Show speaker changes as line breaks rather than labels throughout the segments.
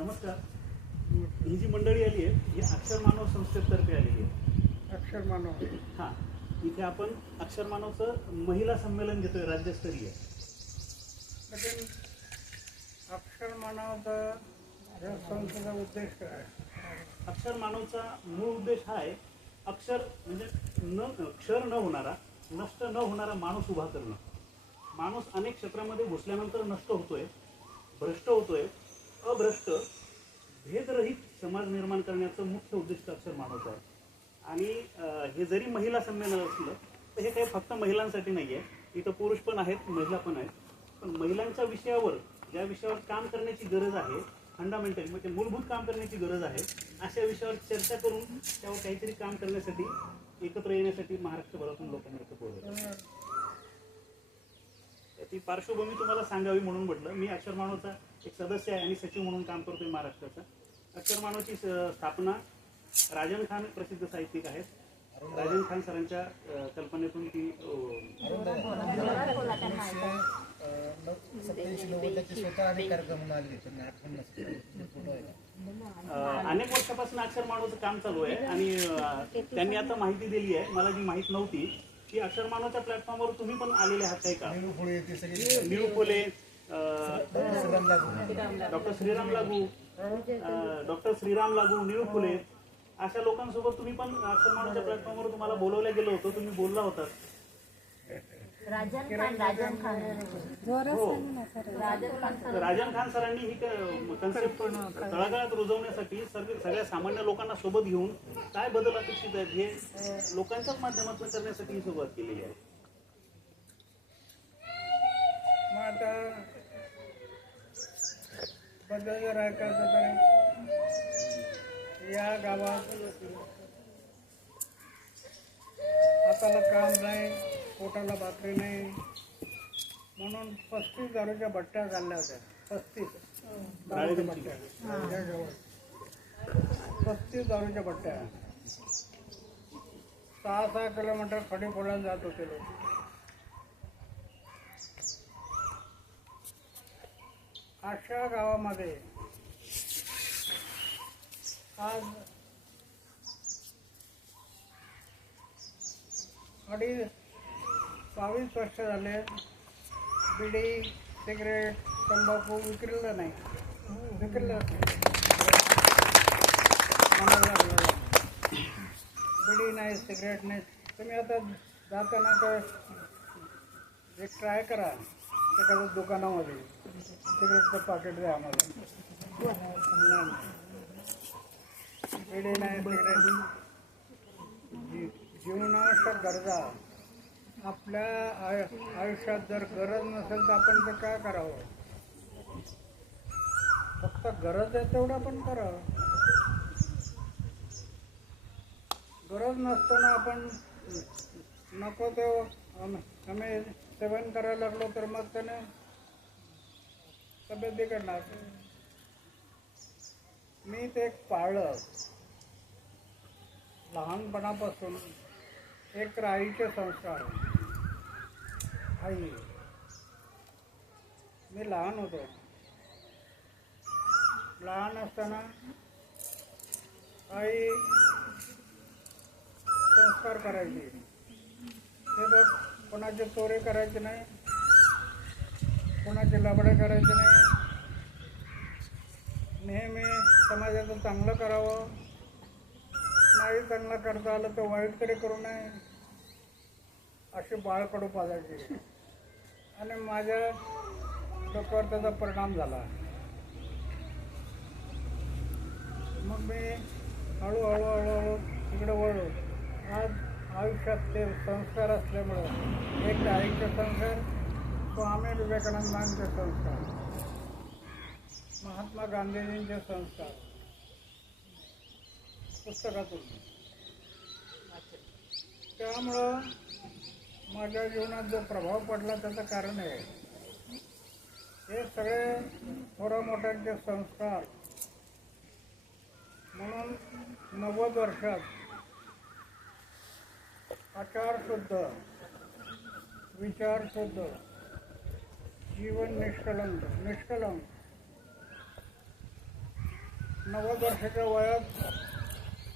नमस्कार. ही जी मंडळी आली आहे ही अक्षर मानव संस्थेतर्फे आलेली आहे.
अक्षर मानव.
हां इथे आपण अक्षर मानवचं महिला संमेलन घेतोय राज्यस्तरीय.
लेकिन अक्षर मानवाचा संस्थेचा उद्देश काय आहे?
अक्षर मानवचा मूळ उद्देश हा आहे अक्षर म्हणजे न क्षर न होणारा नष्ट न होणारा माणूस उभा करणं. माणूस अनेक क्षेत्रामध्ये घुसल्यानंतर नष्ट होतोय भ्रष्ट होतोय अभ्रष्ट भेदरहित समाज निर्माण करण्याचं मुख्य उद्दिष्ट अक्षर मानवचं आहे. आणि हे जरी महिला संमेलन असलं तर हे काही फक्त महिलांसाठी नाही आहे इथं पुरुष पण आहेत महिला पण आहेत. पण महिलांच्या विषयावर ज्या विषयावर काम करण्याची गरज आहे फंडामेंटल म्हणजे मूलभूत काम करण्याची गरज आहे अशा विषयावर चर्चा करून त्यावर काहीतरी काम करण्यासाठी एकत्र येण्यासाठी महाराष्ट्रभरातून लोकांना एकत्र बोलवलं. ती पार्श्वभूमी तुम्हाला सांगावी म्हणून म्हटलं. मी अक्षर मानवचा एक सदस्य आहे आणि सचिव म्हणून काम करतोय महाराष्ट्राचा. अक्षर मानवची स्थापना राजन खान प्रसिद्ध साहित्यिक आहेत. राजन खान सरांच्या कल्पनेतून ती अनेक वर्षापासून अक्षर माणूचं काम चालू आहे. आणि त्यांनी आता माहिती दिली आहे. मला जी माहीत नव्हती की अक्षर मानवच्या प्लॅटफॉर्मवर तुम्ही पण आलेले आहात काही का?
निळू फुले ते सगळे
निळू कोले अ,
श्रीराम लागू
डॉक्टर श्रीराम लागू डॉक्टर श्रीराम लागू निळू फुले अशा लोकांसोबत तुम्ही पण अक्षर मानवच्या प्लॅटफॉर्मवर तुम्हाला बोलवलं गेलं होतं तुम्ही बोलला होता.
राजन खान राजन खान.
हो.
राजन खान. सर
राजन खान सरांनी ही कन्सेप्ट तळागाळात रुजवण्यासाठी सर्व सगळ्या सामान्य लोकांना सोबत घेऊन काय बदल अपेक्षित आहेत? हे लोकांच्याच माध्यमातून करण्यासाठी ही सुरुवात केलेली आहे.
मग आता बदल जर ऐकायचं तर? या गावात हाताला काम नाही. पोटाला भाकरी नाही. म्हणून पस्तीस दारूच्या भट्ट्या घालल्या होत्या. पस्तीस. दारूच्या भट्ट्या पस्तीस दारूच्या भट्ट्या सहा सहा किलोमीटर खडे फोडायला जात होते लोक. अशा गावामध्ये आज अडीच बावीस वर्ष झाले बिडी सिगरेट तंबाखू विक्रीला नाही. विक्रीला बिडी नाही सिगरेट नाही. तुम्ही आता जाताना तर एक ट्राय करा एखाद्या दुकानामध्ये. सिगरेटचं पाकिट द्या आम्हाला. नाही. बिडी नाही सिगरेट जी गरजा. आपल्या आय आयुष्यात जर गरज नसेल तर आपण ते काय करावं? फक्त गरज आहे तेवढं आपण करावं. गरज नसताना आपण नको ते आम्ही सेवन करायला लागलो तर मग त्याने तब्येत बिघडणार. मी ते एक पाळलं. लहानपणापासून एक राईचे संस्कार. आई मी लहान होतो लहान असताना आई संस्कार करायची। ते बघ कोणाचे चोरे करायचे नाही कोणाचे लबडे करायचे नाही। नेहमी समाजाचं चांगलं करावं। नाही चांगलं करता आलं तर वाईट तरी करू नये अशी बाळकडू पाजायची। आणि माझ्या डोक्यावर त्याचा परिणाम झाला. मग मी हळूहळू हळूहळू तिकडे वळलो. आज आयुष्यात ते संस्कार असल्यामुळं एक आईचे संस्कार स्वामी विवेकानंदांचे संस्कार. महात्मा गांधीजींचे संस्कार. पुस्तकातून. त्यामुळं माझ्या जीवनात जो प्रभाव पडला त्याचं कारण आहे. हे सगळे थोड्या मोठ्यांचे संस्कार म्हणून नव्वद वर्षात आचारशुद्ध विचारशुद्ध विचार शुद्ध जीवन निष्कलंक निष्कलंक. नव्वद वर्षाच्या वयात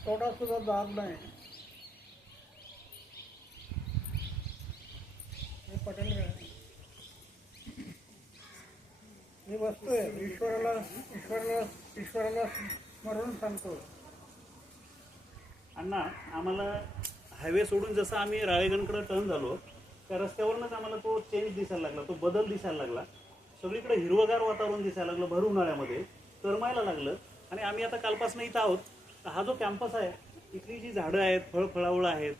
थोडासुद्धा जात दाब नाही. पटेल का ही वस्तू आहे ईश्वराला ईश्वराला ईश्वराला स्मरून सांगतो.
अण्णा आम्हाला हायवे सोडून जसं आम्ही राळेगणकडे टर्न झालो त्या रस्त्यावरूनच आम्हाला तो चेंज दिसायला लागला तो बदल दिसायला लागला. सगळीकडे हिरवगार वातावरण दिसायला लागलं भर उन्हाळ्यामध्ये. करमायला लागलं. आणि आम्ही आता कालपासून इथं आहोत. हा जो कॅम्पस आहे इथली जी झाडं आहेत फळ फळावळं आहेत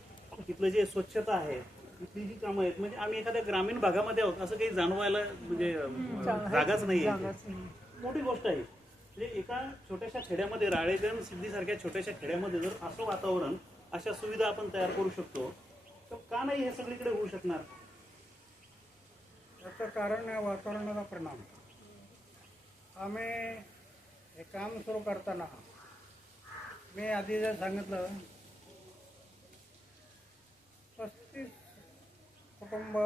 तिथलं जे स्वच्छता आहे जी कामं आहेत. म्हणजे आम्ही एखाद्या ग्रामीण भागामध्ये आहोत असं काही जाणवायला म्हणजे जागाच नाही आहे मोठी गोष्ट आहे. म्हणजे एका छोट्याशा खेड्यामध्ये राळेगण सिद्धीसारख्या छोट्याशा खेड्यामध्ये जर असं वातावरण अशा सुविधा आपण तयार करू शकतो तर का नाही हे सगळीकडे होऊ शकणार?
याचं कारण आहे वातावरणाचा परिणाम. आम्ही हे काम सुरू करताना मी आधी जर सांगितलं पस्तीस कुटुंब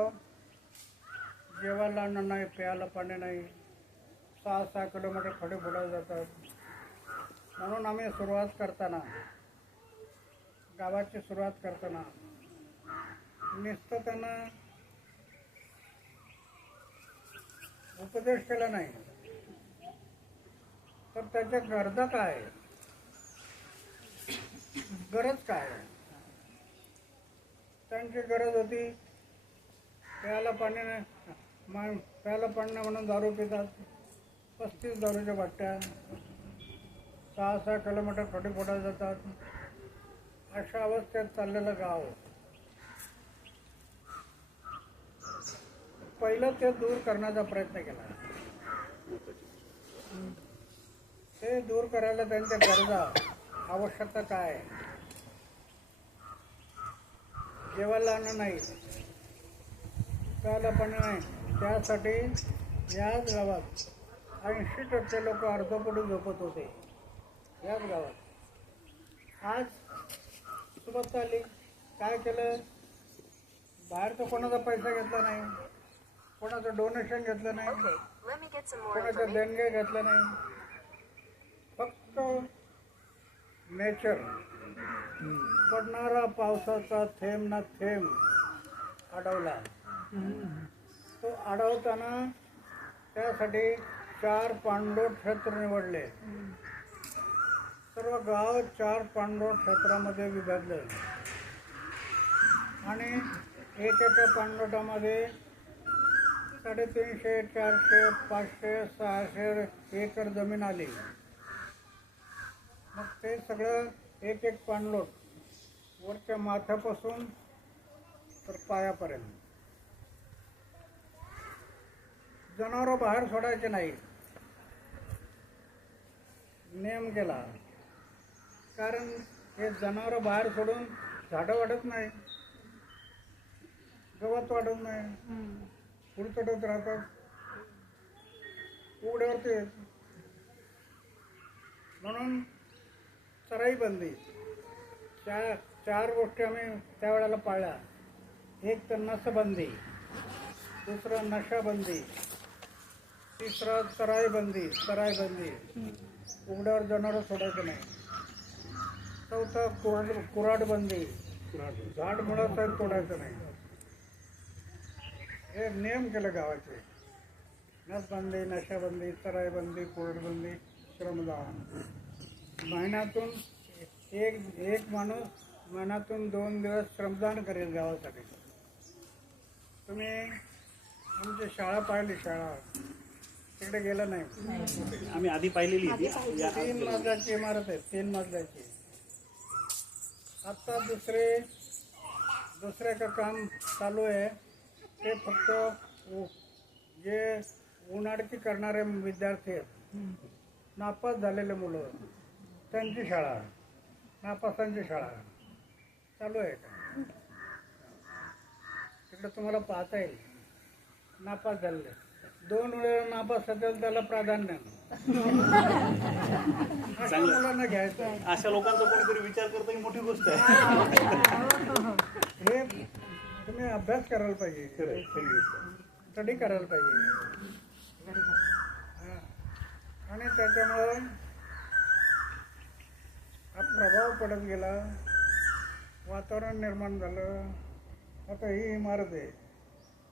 जेवायला अन्न नाही प्यायला पाणी नाही सहा सहा किलोमीटर खडे फोडायला जातात म्हणून आम्ही सुरुवात करताना गावाची सुरुवात करताना नुसतं त्यांना उपदेश केला नाही तर त्याच्या गरजा काय आहे? गरज काय आहे? त्यांची गरज होती प्यायला पाणी नाही. मा- प्यायला पाणी नाही म्हणून दारू पितात. पस्तीस दारूच्या बाट्या सहा सहा किलोमीटर खटे जातात. अशा अवस्थेत चाललेलं गाव. पहिलं ते दूर करण्याचा प्रयत्न केला. ते दूर करायला त्यांच्या गरजा आवश्यकता काय? जेवायला अन्न नाही. प्यायला पाणी नाही त्यासाठी याच गावात ऐंशी टक्के लोक अर्धपोटी झोपत होते. याच गावात. आज सुरुवात आली काय केलं? बाहेर तर कोणाचा पैसा घेतला नाही. कोणाचं डोनेशन घेतलं नाही.
Information.
देणग्या घेतल्या नाही. फक्त नेचर पडणारा पावसाचा थेंब ना थेंब अडवला. तो अडवताना त्यासाठी चार पांडव क्षेत्र निवडले. सर्व गाव चार पांडव क्षेत्रामध्ये विभागले. आणि एक एका पांडवटामध्ये साडेतीनशे चारशे पाचशे सहाशे एकर जमीन आली. मग ते सगळं एक एक पाणलोट वरच्या माथ्यापासून तर पायापर्यंत. जनावरं बाहेर सोडायचे नाही. नियम केला. कारण हे जनावरं बाहेर सोडून झाडं वाढत नाही. गवत वाढत नाही. उडतडत राहतात. उघड्यावरती म्हणून चराई बंदी चार चार गोष्टी आम्ही त्यावेळेला पाळल्या. एक तर नसबंदी. दुसरं नशाबंदी. तिसरं चराई बंदी चराई बंदी उघड्यावर जनावरं सोडायचं नाही. चौथा कुराड कुराड बंदी झाड मुळात तोडायचं नाही. हे नियम केले गावाचे. नसबंदी नशाबंदी चराईबंदी कोरडबंदी श्रमदान. महिन्यातून एक एक माणूस महिन्यातून दोन दिवस श्रमदान करेल गावासाठी. तुम्ही आमची शाळा पाहिली शाळा. तिकडे गेलं नाही.
आम्ही आधी पाहिलेली. या-
तीन मजल्याची इमारत आहे तीन मजल्याची. आता दुसरे दुसरे का काम चालू आहे ते फक्त उ- जे उन्हाळ्याची करणारे विद्यार्थी आहेत. नापास झालेले मुलं. त्यांची शाळा. नापासांची शाळा. चालू आहे का? तिकडे तुम्हाला पाहता येईल. नापास झालेले. दोन वेळेला नापास असेल त्याला प्राधान्य. अशा मुलांना घ्यायचं.
अशा लोकांचा कोणीतरी विचार करतो ही मोठी गोष्ट आहे.
हे तुम्ही अभ्यास करायला पाहिजे.
खरी गोष्ट आहे.
स्टडी करायला पाहिजे. हा. आणि त्याच्यामुळं हा प्रभाव पडत गेला. वातावरण निर्माण झालं. आता ही इमारत आहे.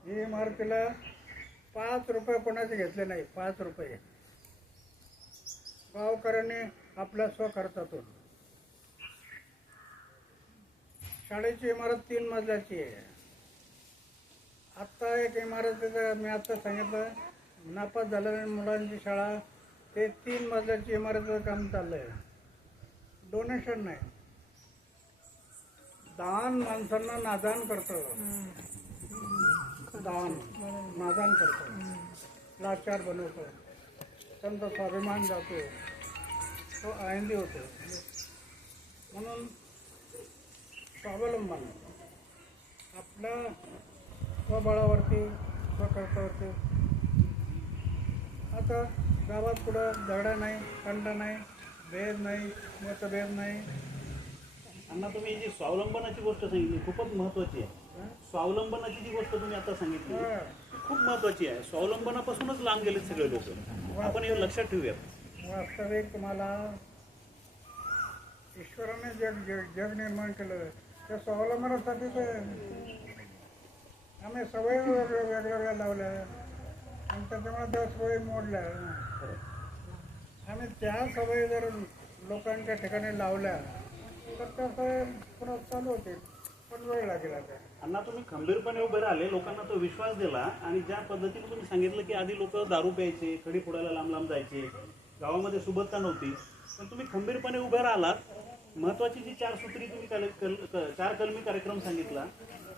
ही इमारतीला पाच रुपये कोणाचे घेतले नाही पाच रुपये. गावकऱ्यांनी आपल्या स्वखर्चातून. शाळेची इमारत तीन मजल्याची आहे. आत्ता एक इमारतीचं मी आत्ता सांगितलं नापास झालेल्या मुलांची शाळा ते तीन मजल्याची इमारतीचं काम चाललंय. डोनेशन नाही. दान माणसांना नादान करतं. दान. नादान करतो. लाचार बनवतो. त्यांचा स्वाभिमान जातो. तो आनंदी होतो. म्हणून स्वावलंबन. आपल्या स्वबळावरती स्वकर्तावरती आता गावात पुढं झगडा नाही खंड नाही भेद नाही मतभेद नाही.
अण्णा तुम्ही जी स्वावलंबनाची गोष्ट सांगितली खूपच महत्वाची आहे. स्वावलंबनाची जी गोष्ट तुम्ही आता सांगितली खूप महत्वाची आहे. स्वावलंबनापासूनच लांब गेलेत सगळे लोक. आपण हे लक्षात ठेवूयात.
वास्तविक तुम्हाला ईश्वराने जग जग जग निर्माण केलं. त्या स्वावलंबनासाठीच. आम्ही सवयी वेगळ्या वेगवेगळ्या लावल्या. आणि त्याच्यामुळे त्या सवयी मोडल्या. आम्ही त्या सवयी जर लोकांच्या ठिकाणी लावल्या तर त्या सवयी पुन्हा चालू होतील. पण वेळ लागेल आता.
अण्णा तुम्ही खंबीरपणे उभे राहिले लोकांना तो विश्वास दिला आणि ज्या पद्धतीने तुम्ही सांगितलं की आधी लोक दारू प्यायचे खडी फोडायला लांब लांब जायचे गावामध्ये सुबत्ता नव्हती पण तुम्ही खंबीरपणे उभे राहिलात. महत्वाची जी चार सूत्री तुम्ही कल, कल, चार कलमी कार्यक्रम सांगितला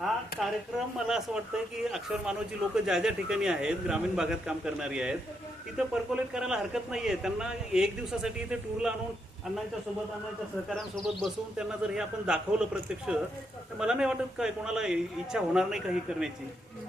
हा कार्यक्रम मला असं वाटतंय की अक्षर मानवची लोक ज्या ज्या ठिकाणी आहेत ग्रामीण भागात काम करणारी आहेत तिथं पर्कोलेट करायला हरकत नाहीये. त्यांना एक दिवसासाठी इथे टूरला आणून अण्णांच्या सोबत अण्णांच्या सहकाऱ्यांसोबत बसून त्यांना जर हे आपण दाखवलं प्रत्यक्ष तर मला नाही वाटत काय कोणाला इच्छा होणार नाही काही करण्याची.